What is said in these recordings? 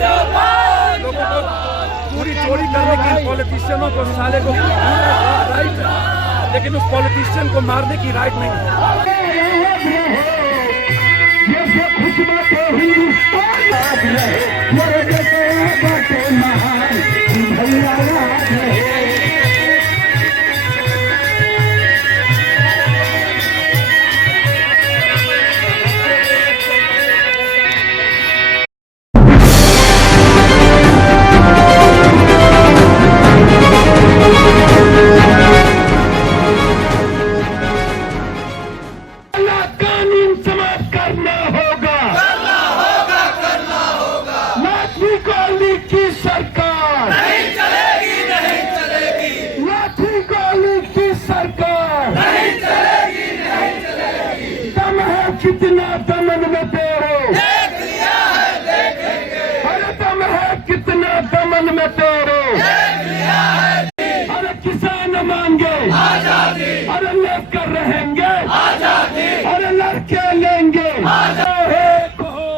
लोगों को पूरी चोरी करने के पॉलिटिशियनों को साले को राइट है, लेकिन उस पॉलिटिशियन को मारने की राइट नहीं है। कितना दमन में तेरे देख लिया है देखेंगे, अरे दम है कितना दमन में तेरे देख लिया है। अरे किसान मांगे आजादी, अरे लेकर रहेंगे आजादी, अरे लड़के लेंगे एक हो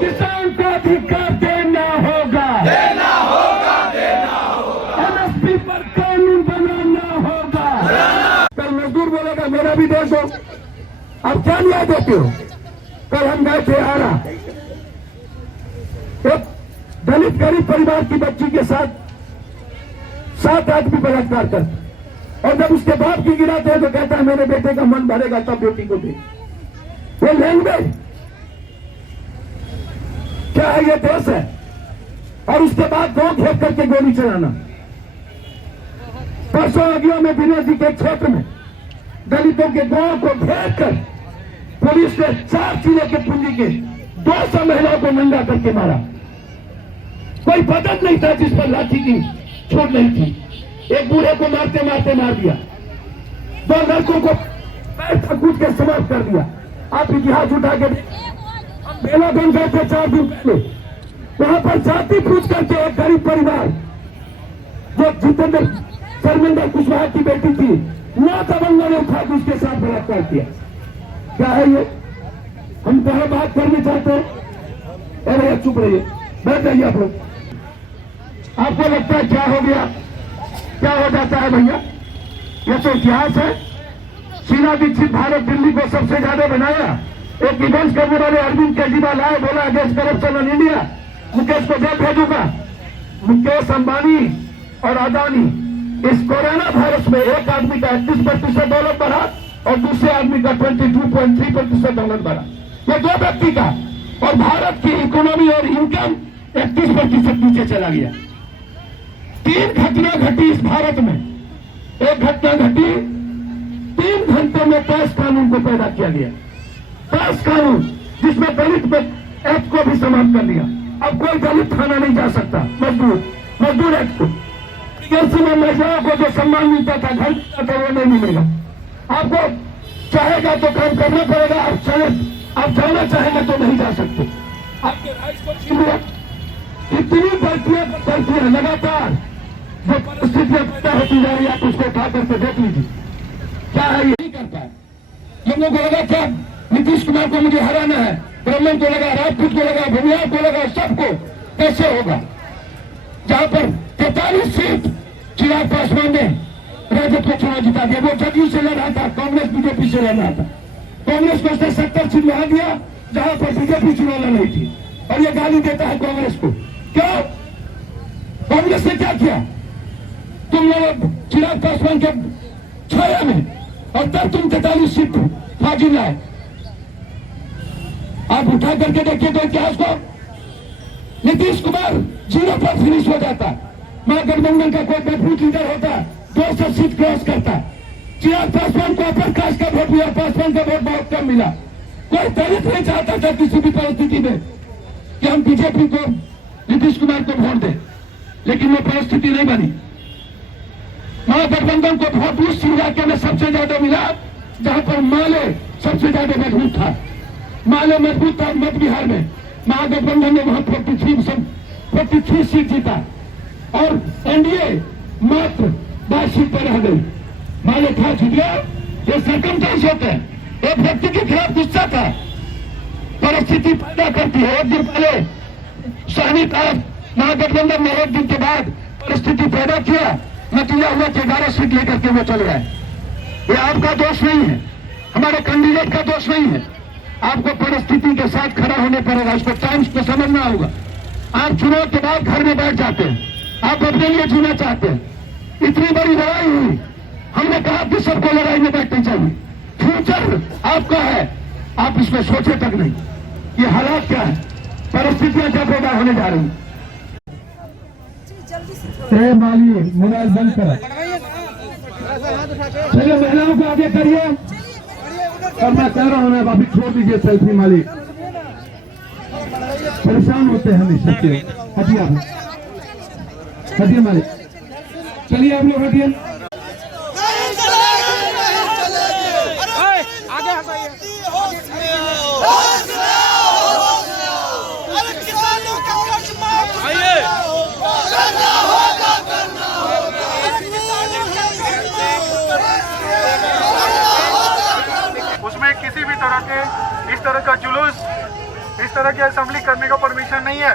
किसान को अधिकार देना होगा एमएसपी पर कानून बनाना होगा। कल मजदूर बोलेगा मेरा भी देश हो, अब क्या न्याय देते हो? कल हम गए थे आरा, एक दलित गरीब परिवार की बच्ची के साथ 7 आदमी बलात्कार करते, और जब उसके बाप की गिराते हैं तो कहता है मेरे बेटे का मन भरेगा तब बेटी को दे। ये लैंग्वेज क्या है? ये देश है। और उसके बाद गांव घेर करके गोली चलाना। परसों अगिया में विनोद जी के क्षेत्र में दलितों के गांव को घेर कर पुलिस ने 4 किलो के पूंजी के 200 महिलाओं को नंगा करके मारा। कोई बदन नहीं था जिस पर लाठी की छोड़ नहीं थी। एक बूढ़े को मारते मारते मार दिया, 2 लड़कों को पैर तक कूद के समाप्त कर दिया। आप इतिहास उठा के हम बेला बन गए थे 4 दिन पहले, वहां पर जाति पूछ करके एक गरीब परिवार जो जितेंद्र शर्मिंदर कुशवाहा की बेटी थी, 9 दबंगों ने उठा के उसके साथ बलात्कार किया। क्या है ये? हम कहा बात करनी चाहते हैं? अरे चुप रहिए, बैठ जाइए आप लोग। आपको लगता है क्या हो गया, क्या हो जाता है भैया? ये तो इतिहास है। शीला दीक्षित भारत दिल्ली को सबसे ज्यादा बनाया। एक इवेंट करने वाले अरविंद केजरीवाल आए, बोला against corruption in India, Mukesh को जेल भेजूंगा। मुकेश अंबानी और अदानी इस कोरोना वायरस में एक आदमी का 31% दौलत बढ़ा और दूसरे आदमी का 22.3% दौलत बढ़ा। ये 2 व्यक्ति का, और भारत की इकोनॉमी और इनकम 31% नीचे चला गया। 3 घटना घटी इस भारत में। एक घटना घटी 3 घंटे में 10 कानून को पैदा किया गया। 10 कानून जिसमें दलित एक्ट को भी समाप्त कर दिया। अब कोई दलित थाना नहीं जा सकता। मजदूर एक्ट को में महिलाओं को जो सम्मान मिलता था, घर मिलता था, वो नहीं मिलेगा। आपको चाहेगा तो काम करना पड़ेगा, आप जाना चाहेगा तो नहीं जा सकते। आपके राइट को छीन लिया। इतनी बढ़तियां लगातार जो परिस्थितियां पैदा होती जा रही है, आप उसको उठा करके देख लीजिए। क्या है ये? नहीं करता है। हम लोग को लगा क्या नीतीश कुमार को मुझे हराना है, ब्राह्मण को लगा, राजपूत को लगा, भूमिहार को लगा, सबको कैसे होगा? जहां पर 43 सीट चिराग पासवान ने राजद को चुनाव जिता दिया। वो जदयू से लड़ रहा था, कांग्रेस बीजेपी से लड़ रहा था। कांग्रेस को उसने 70 सीट लगा दिया जहां पर बीजेपी चुनाव लड़ रही थी, और ये गाली देता है कांग्रेस को। क्यों? कांग्रेस ने क्या किया? तुम लोग चिराग पासवान के छाया में, और तब तुम 43 सीट फाजिल लाए। आप उठा करके देखिए तो इतिहास को। नीतीश कुमार 0 पर फिनिश हो जाता। महागठबंधन का कोई मजबूत लीडर होता, 200 सीट क्रॉस करता। चिराग पासवान को अपर कास्ट का वोट मिला, पासवान का वोट बहुत कम मिला। कोई दलित नहीं चाहता था किसी भी परिस्थिति में कि हम बीजेपी को, नीतीश कुमार को वोट दें, लेकिन वो परिस्थिति नहीं बनी। महागठबंधन को वोट उस इलाके में सबसे ज्यादा मिला जहां पर माले सबसे ज्यादा मजबूत था। माले मजबूत था मध्य बिहार में, महागठबंधन ने वहां 43 सीट जीता, और एनडीए मात्र 22 सीट पर रह गई। माले था जीत गया। ये सरकमस्टेंस होते हैं। एक व्यक्ति के खिलाफ गुस्सा था, परिस्थिति पैदा करती है। एक दिन पहले सहनी तरफ महागठबंधन ने एक दिन के बाद परिस्थिति पैदा किया, नतीजा हुआ कि 11 सीट लेकर के वो चल गए। ये आपका दोष नहीं है, हमारे कैंडिडेट का दोष नहीं है। आपको परिस्थिति के साथ खड़ा होने पड़ेगा, इसको टाइम्स को समझना होगा। आप चुनाव के बाद घर में बैठ जाते हैं, आप अपने लिए जीना चाहते हैं। इतनी बड़ी लड़ाई हुई, हमने कहा कि सबको लड़ाई में बैठना चाहिए। फ्यूचर आपका है, आप इसको सोचे तक नहीं। ये हालात क्या है, परिस्थितियां क्या पैदा होने जा रही हैं। माली मोबाइल बंद कर, चलिए महिलाओं को आगे करिए। और मैं कह रहा हूं ना, अभी छोड़ दीजिए सेल्फी मालिक, परेशान होते हैं हमेशा। हटिए आप, हटिए मालिक, चलिए आप लोग हटिए। उसमें किसी भी तरह के इस तरह का जुलूस, इस तरह की असेंबली करने का परमिशन नहीं है।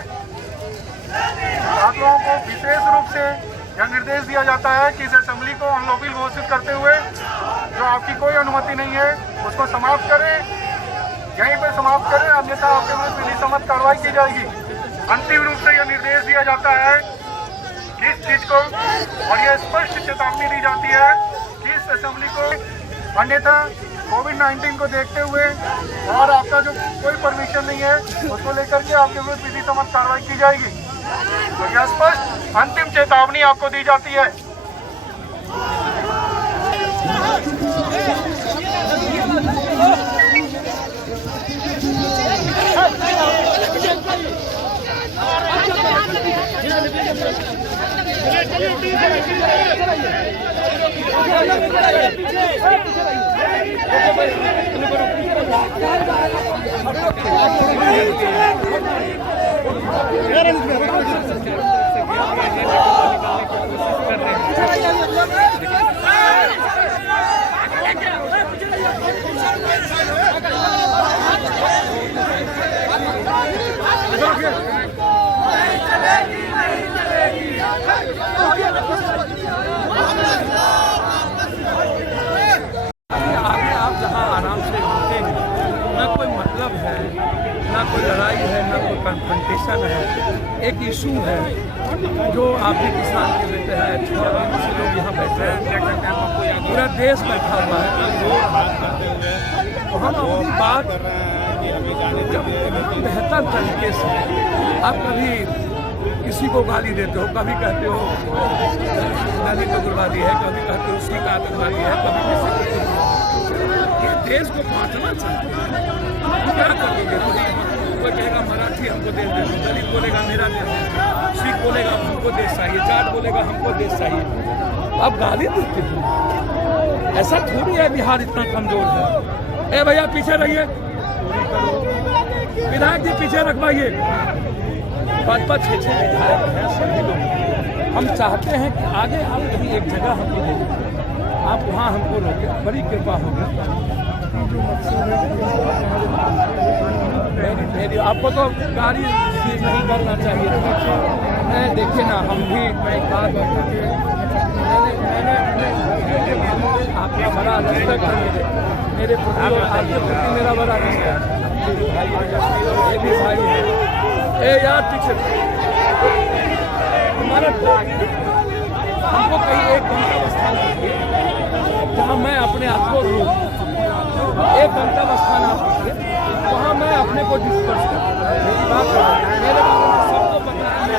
आप लोगों को विशेष रूप से यह निर्देश दिया जाता है कि इस असेंबली को अनलॉफुल घोषित करते हुए जो आपकी कोई अनुमति नहीं है उसको समाप्त करें, यहीं पर समाप्त करें, अन्यथा आपके विरुद्ध विधि सम्मत कार्रवाई की जाएगी। अंतिम रूप से यह निर्देश दिया जाता है कि इस चीज को, और यह स्पष्ट चेतावनी दी जाती है कि इस असेंबली को अन्यथा कोविड-19 को देखते हुए और आपका जो कोई परमिशन नहीं है उसको लेकर के आपके विरुद्ध विधि सम्मत कार्रवाई की जाएगी। तो यह स्पष्ट अंतिम चेतावनी आपको दी जाती है। कोई लड़ाई है, ना कोई कन्फ्रंटेशन है। एक इशू है जो आप भी किसान के बेटे हैं, से लोग यहाँ बैठे हैं, पूरा देश बैठा हुआ है। तो हम अपनी बात जब बेहतर तरीके से, आप कभी किसी को गाली देते हो, कभी कहते हो दलित उग्रवादी है, कभी कहते हो उसकी का आतंकवादी है, कभी किसी ये देश को बांटना चाहते हैं। क्या करोगे? कोई कहेगा मराठी हमको देश दे दो, दलित बोलेगा मेरा देश, सिख बोलेगा हमको देश चाहिए, जाट बोलेगा हमको देश चाहिए। अब गाली देते हो, ऐसा थोड़ी है बिहार इतना कमजोर है। ए भैया पीछे रहिए, विधायक जी पीछे रखवाइए। 5-5, 6-6 विधायक हैं सभी लोग। हम चाहते हैं कि आगे आप कहीं एक जगह हमको दे, आप वहाँ हमको रोके, बड़ी कृपा होगी। आपको तो गाड़ी नहीं करना चाहिए। देखिए ना, हम भी मैं बात आपका बड़ा रिस्पेक्ट है, मेरे प्रति और आपके प्रति मेरा बड़ा रिस्पेक्ट है। ये भी भाई है। ए यार पीछे हमारा हमको कहीं एक गंतव्य स्थान दीजिए जहाँ मैं अपने आप को रोक, एक गंतव्य स्थान आप दीजिए वहाँ मैं अपने को डिस्कस करूँ। मेरी बात मेरे बारे में सबको पता है।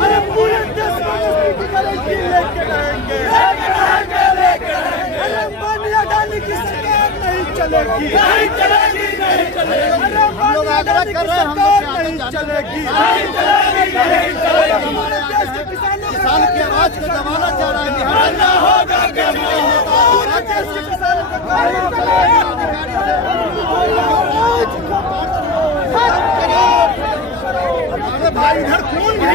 अरे पूरे देश की सरकार नहीं चलेगी, नहीं चलेगी, नहीं चलेगी। हम लोग आग्रह कर रहे हैं, सरकार नहीं चलेगी, नहीं चलेगी, नहीं चलेगी। किसान की आवाज को दबाना चाह रहा है, हटाना होगा पूरे देश के किसानों को भाई इधर कौन है?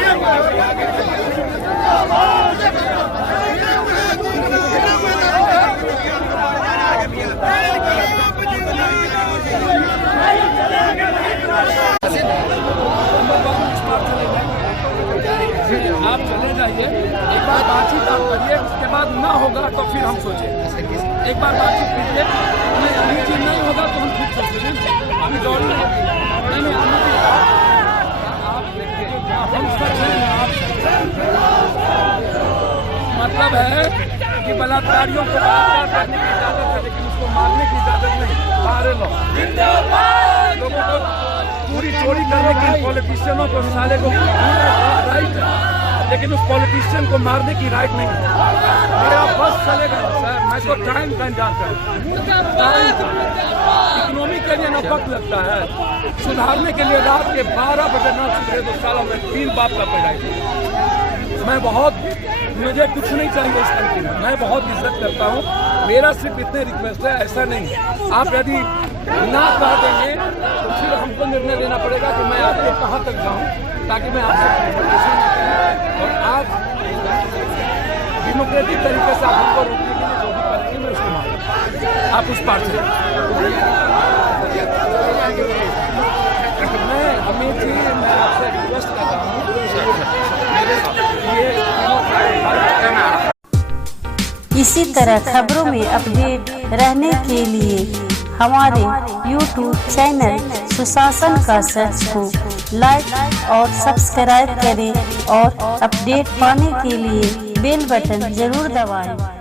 फिर हम सोचें। एक बार बातचीत कीजिए, नहीं अभी चीज नहीं होगा तो हम खुद सोचेंगे। अभी दौड़ नहीं, आप देखिए, हम सच हैं, आप मतलब है कि बलात्कारियों को बलात्कार करने की इजाजत है, लेकिन उसको मारने की इजाजत नहीं। सारे लोगों को पूरी चोरी करने की पॉलिटिशियनों को साले को राइट है, लेकिन उस पॉलिटिशियन को मारने की राइट नहीं है। मेरा बस चलेगा सर, मैं तो टाइम का इंतजार करूँ। इकोनॉमी के लिए ना वक्त लगता है, सुधारने के लिए रात के 12 बजे ना सुधरे तो साला मैं 3 बाप का पैदा। मुझे कुछ नहीं चाहिए इस कंट्री में, मैं बहुत इज्जत करता हूँ। मेरा सिर्फ इतने रिक्वेस्ट है, ऐसा नहीं है आप यदि ना कह देंगे तो फिर हमको निर्णय लेना पड़ेगा कि मैं आपको कहाँ तक जाऊँ, ताकि मैं आपसे कम्युनिकेशन न करूँ। और आप डेमोक्रेटिक तरीके से आप हमको रोकने के लिए जो भी करेंगे मैं उसको मानूँ। आप उस पार्ट से मैं अमित जी, मैं आपसे रिक्वेस्ट कर रहा हूँ, इसी तरह खबरों में अपडेट रहने के लिए हमारे YouTube चैनल सुशासन का सर्च को लाइक और सब्सक्राइब करें और अपडेट पाने के लिए बेल बटन जरूर दबाएं।